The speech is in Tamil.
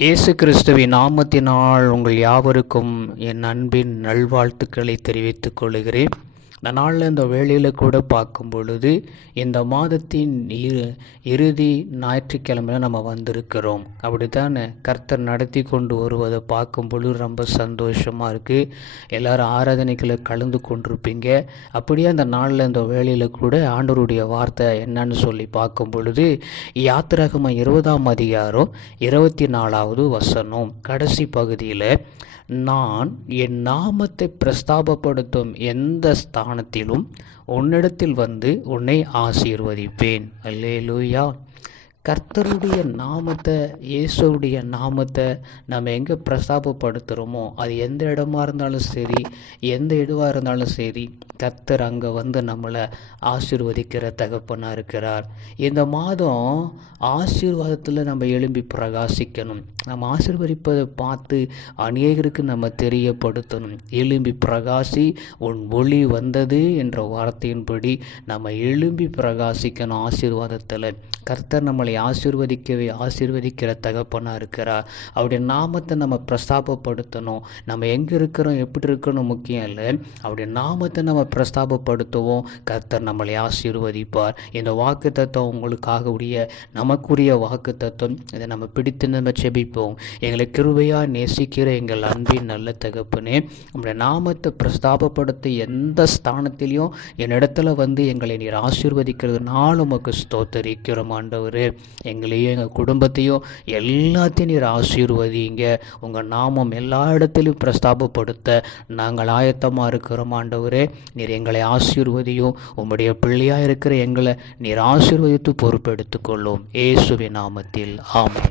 இயேசு கிறிஸ்துவின் நாமத்தினால் உங்கள் யாவருக்கும் என் அன்பின் நல்வாழ்த்துக்களை தெரிவித்துக் கொள்கிறேன். இந்த நாளில் இந்த வேளையில் கூட பார்க்கும் பொழுது இந்த மாதத்தின் இறுதி ஞாயிற்றுக்கிழமையில் நம்ம வந்திருக்கிறோம். அப்படித்தான் கர்த்தர் நடத்தி கொண்டு வருவதை பார்க்கும் பொழுது ரொம்ப சந்தோஷமாக இருக்குது. எல்லோரும் ஆராதனைகளை கலந்து கொண்டிருப்பீங்க. அப்படியே அந்த நாளில் இந்த வேளையில் கூட ஆண்டவருடைய வார்த்தை என்னன்னு சொல்லி பார்க்கும் பொழுது யாத்திராகமம் 20ஆம் அதிகாரம் 24வது வசனம் கடைசி பகுதியில், நான் என் நாமத்தை பிரஸ்தாபப்படுத்தும் எந்த ஸ்தானத்திலும் உன்னிடத்தில் வந்து உன்னை ஆசீர்வதிப்பேன். அல்லேலூயா. கர்த்தருடைய நாமத்தை, இயேசுடைய நாமத்தை நம்ம எங்கே பிரஸ்தாபப்படுத்துகிறோமோ, அது எந்த இடமா இருந்தாலும் சரி, எந்த இதுவாக இருந்தாலும் சரி, கர்த்தர் அங்கே வந்து நம்மளை ஆசீர்வதிக்கிற தகப்பனாக இருக்கிறார். இந்த மாதம் ஆசீர்வாதத்தில் நம்ம எழும்பி பிரகாசிக்கணும். நம்ம ஆசீர்வதிப்பதை பார்த்து அநேகருக்கு நம்ம தெரியப்படுத்தணும். எழும்பி பிரகாசி, உன் ஒளி வந்தது என்ற வார்த்தையின்படி நம்ம எழும்பி பிரகாசிக்கணும். ஆசீர்வாதத்தில் கர்த்தர் நம்மளை ஆசீர்வதிக்கிற தகப்பனாக இருக்கிறார். அவருடைய நாமத்தை நம்ம பிரஸ்தாபப்படுத்தணும். நம்ம எங்கே இருக்கிறோம், எப்படி இருக்கணும் முக்கியம் இல்லை. அவருடைய நாமத்தை நம்ம பிரஸ்தாபப்படுத்துவோம். கர்த்தர் நம்மளை ஆசீர்வதிப்பார். இந்த வாக்கு தத்துவம் உங்களுக்காக நமக்குரிய வாக்கு தத்துவம். இதை நம்ம பிடித்து நம்ம செபிப்போம். எங்களை கிருபையாக நேசிக்கிற எங்கள் அன்பின் நல்ல தகப்பனே, நம்முடைய நாமத்தை பிரஸ்தாபப்படுத்த எந்த ஸ்தானத்திலையும் என்னிடத்துல வந்து எங்களை நீர் ஆசீர்வதிக்கிறதுனால உமக்கு ஸ்தோத்தரிக்கிறோம் ஆண்டவரே. எங்களையும் எங்கள் குடும்பத்தையும் எல்லாத்தையும் நீர் ஆசீர்வதிங்க. உங்கள் நாமம் எல்லா இடத்திலும் பிரஸ்தாபப்படுத்த நாங்கள் ஆயத்தமாக இருக்கிறோம் ஆண்டவரே. நீர் எங்களை ஆசீர்வதியும். உம்முடைய பிள்ளையாக இருக்கிற எங்களை நீர் ஆசீர்வதித்து பொறுப்பெடுத்துக்கொள்ளும். இயேசுவின் நாமத்தில் ஆமென்.